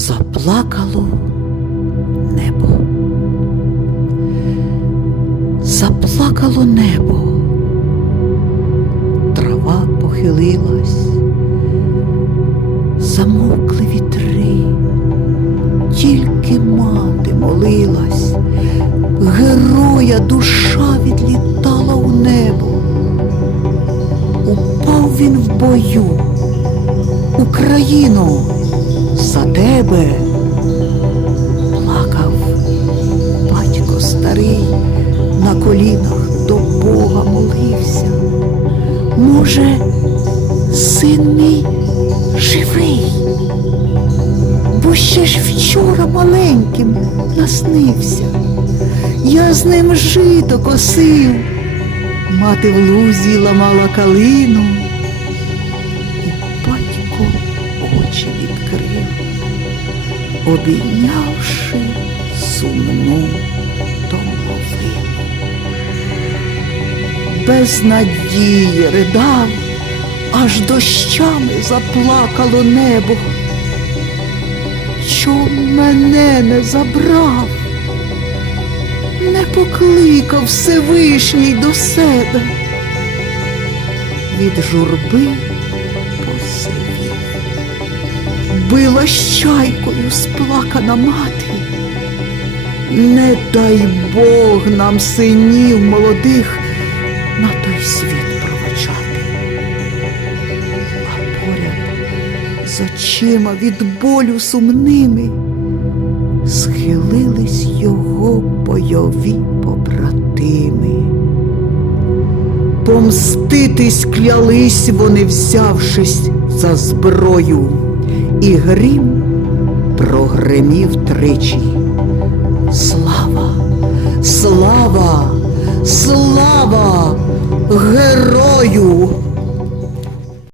заплакало небо. Заплакало небо, трава похилилась, замовкли вітри, тільки мати молилась, героя душа відлітала у небо. Упав він в бою, Україну, за тебе плакав батько старий, на колінах до Бога молився. Може, син мій живий, бо ще ж вчора маленьким наснився. Я з ним жито косив, мати в лузі ламала калину, очі відкрив, обійнявши сумну домовину. Без надії ридав, аж дощами заплакало небо. Чом мене не забрав, не покликав Всевишній до себе. Від журби Била щайкою сплакана мати. Не дай Бог нам синів молодих на той світ провочати. А поряд з очима від болю сумними схилились його бойові побратими. Помститись клялись вони, взявшись за зброю, і грім прогремів тричі. Слава, слава, слава герою!